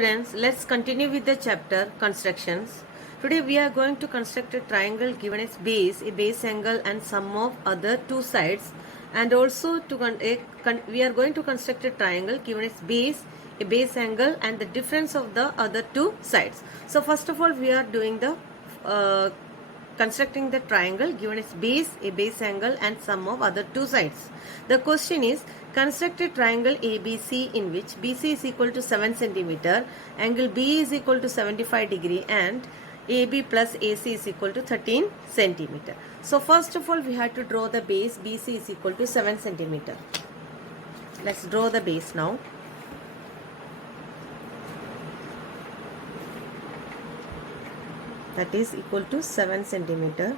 Friends, let's continue with the chapter constructions. Today we are going to construct a triangle given its base, a base angle and sum of other two sides, and also we are going to construct a triangle given its base, a base angle and the difference of the other two sides. So first of all we are doing the constructing the triangle given its base, a base angle and sum of other two sides. The question is, construct a triangle ABC in which BC is equal to 7 cm, angle B is equal to 75 degree and AB plus AC is equal to 13 cm. So first of all we have to draw the base. BC is equal to 7 cm. Let's draw the base now. That is equal to 7 centimeter.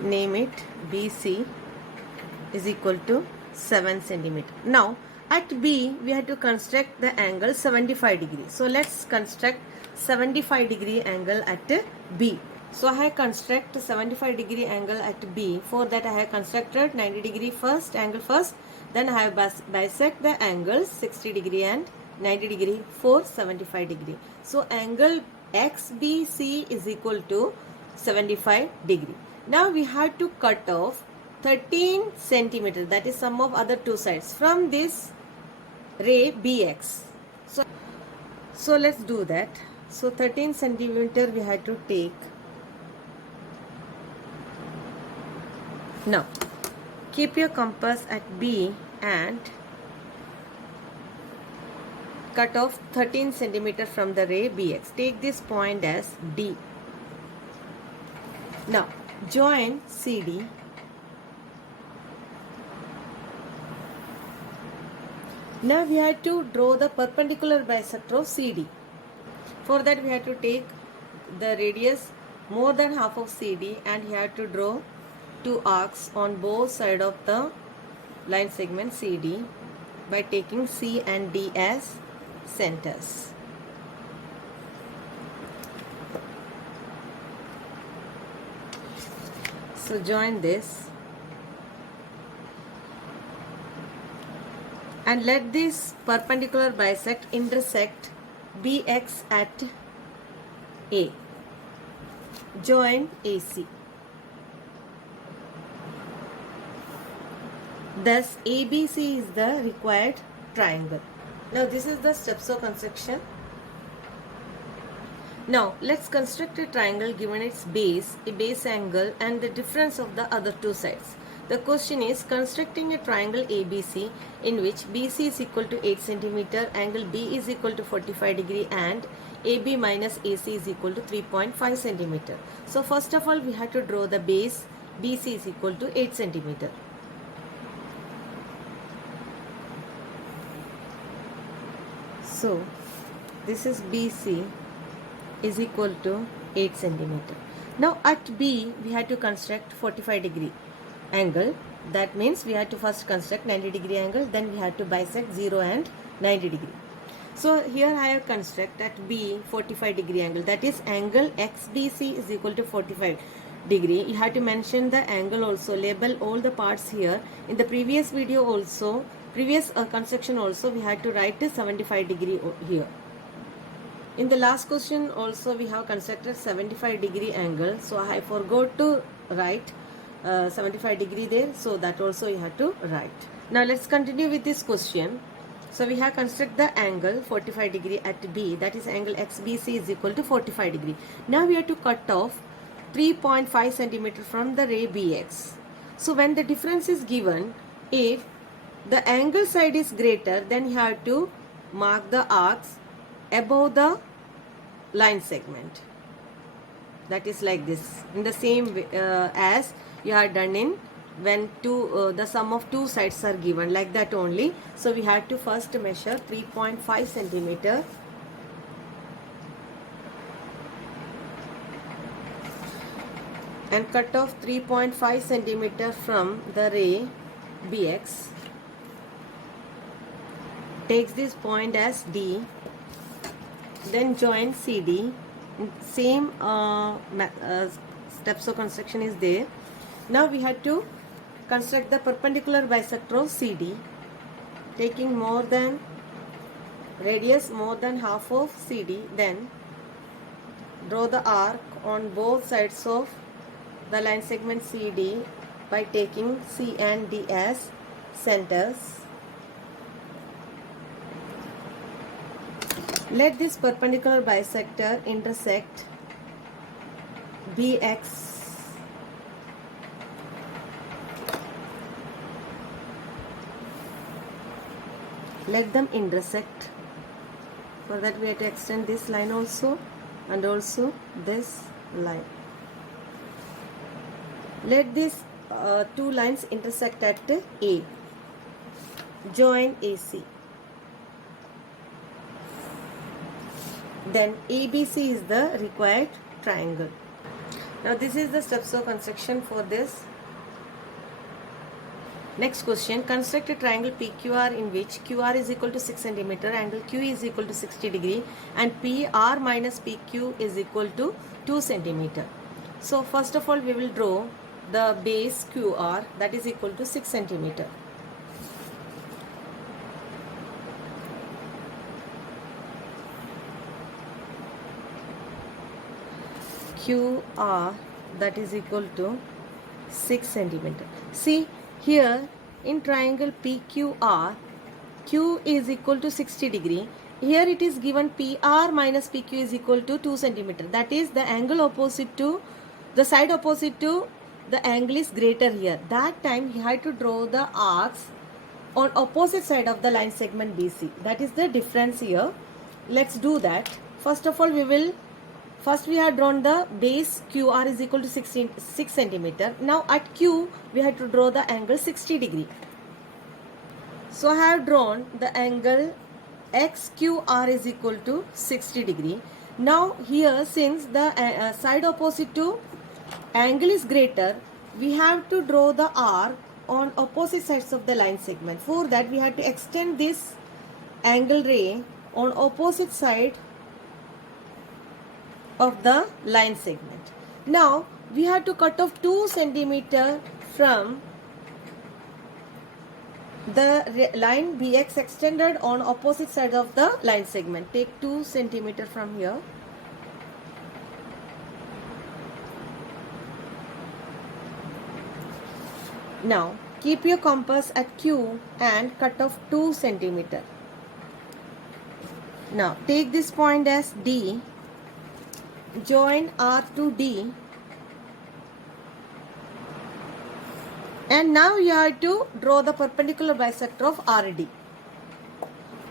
Name it BC is equal to 7 centimeter. Now at B we have to construct the angle 75 degree. So let's construct 75 degree angle at B. So I have construct 75 degree angle at B. For that I have constructed 90 degree angle first. Then I have bisect the angles 60 degree and 90 degree for 75 degree. So angle XBC is equal to 75 degree. Now we have to cut off 13 centimeter, that is sum of other two sides, from this ray BX. So let's do that. So 13 centimeter we have to take. Now keep your compass at B and cut off 13 centimeter from the ray BX. Take this point as D. Now join CD. Now we have to draw the perpendicular bisector of CD. For that we have to take the radius more than half of CD and we have to draw two arcs on both sides of the line segment CD by taking C and D as centers. So join this and let this perpendicular bisect intersect BX at A. Join AC. Thus ABC is the required triangle. Now this is the steps of construction. Now let's construct a triangle given its base, a base angle and the difference of the other two sides. The question is, constructing a triangle ABC in which BC is equal to 8 cm, angle B is equal to 45 degree and AB minus AC is equal to 3.5 cm. So first of all we have to draw the base. BC is equal to 8 cm. So this is BC is equal to 8 centimeter. Now at B we have to construct 45 degree angle. That means we have to first construct 90 degree angle, then we have to bisect 0 and 90 degree. So here I have construct at B 45 degree angle, that is angle XBC is equal to 45 degree. You have to mention the angle also, label all the parts here. In the previous video also, previous construction also we had to write 75 degree here. In the last question also we have constructed 75 degree angle, so I forgot to write 75 degree there, so that also you have to write. Now let's continue with this question. So we have construct the angle 45 degree at B, that is angle XBC is equal to 45 degree. Now we have to cut off 3.5 centimeter from the ray BX. So when the difference is given, if the angle side is greater, then you have to mark the arcs above the line segment. That is like this, in the same way as you have done in when the sum of two sides are given, like that only. So we have to first measure 3.5 centimeter and cut off 3.5 centimeter from the ray BX. Takes this point as D. Then join CD. Same steps of construction is there. Now we have to construct the perpendicular bisector of CD, taking more than radius more than half of CD. Then draw the arc on both sides of the line segment CD by taking C and D as centers. Let this perpendicular bisector intersect BX. Let them intersect. For that we have to extend this line also and also this line. Let these two lines intersect at A. Join AC. Then ABC is the required triangle. Now this is the steps of construction for this. Next question, construct a triangle PQR in which QR is equal to 6 cm, angle Q is equal to 60 degree and PR minus PQ is equal to 2 cm. So first of all we will draw the base QR, that is equal to 6 cm. QR, that is equal to 6 cm. See here in triangle PQR, Q is equal to 60 degree. Here it is given PR minus PQ is equal to 2 cm. That is the angle opposite to the side opposite to the angle is greater here. That time he had to draw the arcs on opposite side of the line segment BC. That is the difference here. Let's do that. First of all we have drawn the base QR is equal to 6 cm. Now at Q we have to draw the angle 60 degree. So I have drawn the angle XQR is equal to 60 degree. Now here since the side opposite to angle is greater, we have to draw the arc on opposite sides of the line segment. For that we have to extend this angle ray on opposite side of the line segment. Now we have to cut off 2 cm from the line BX extended on opposite side of the line segment. Take 2 cm from here. Now keep your compass at Q and cut off 2 cm. Now take this point as D. Join R to D, and now you have to draw the perpendicular bisector of RD.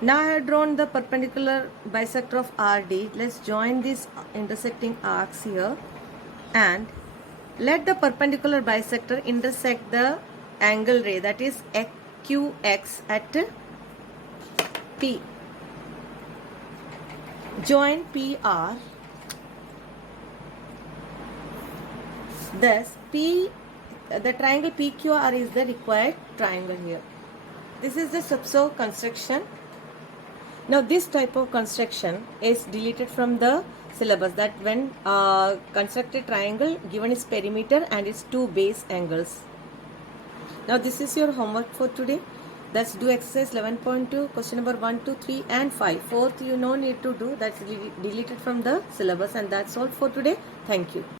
Now I have drawn the perpendicular bisector of RD. Let's join these intersecting arcs here and let the perpendicular bisector intersect the angle ray, that is QX at P. Join PR. Thus, the triangle PQR is the required triangle here. This is the steps of construction. Now, this type of construction is deleted from the syllabus, that when construct a triangle, given its perimeter and its two base angles. Now, this is your homework for today. Let's do exercise 11.2, question number 1, 2, 3 and 5. Fourth, you no need to do, that's deleted from the syllabus, and that's all for today. Thank you.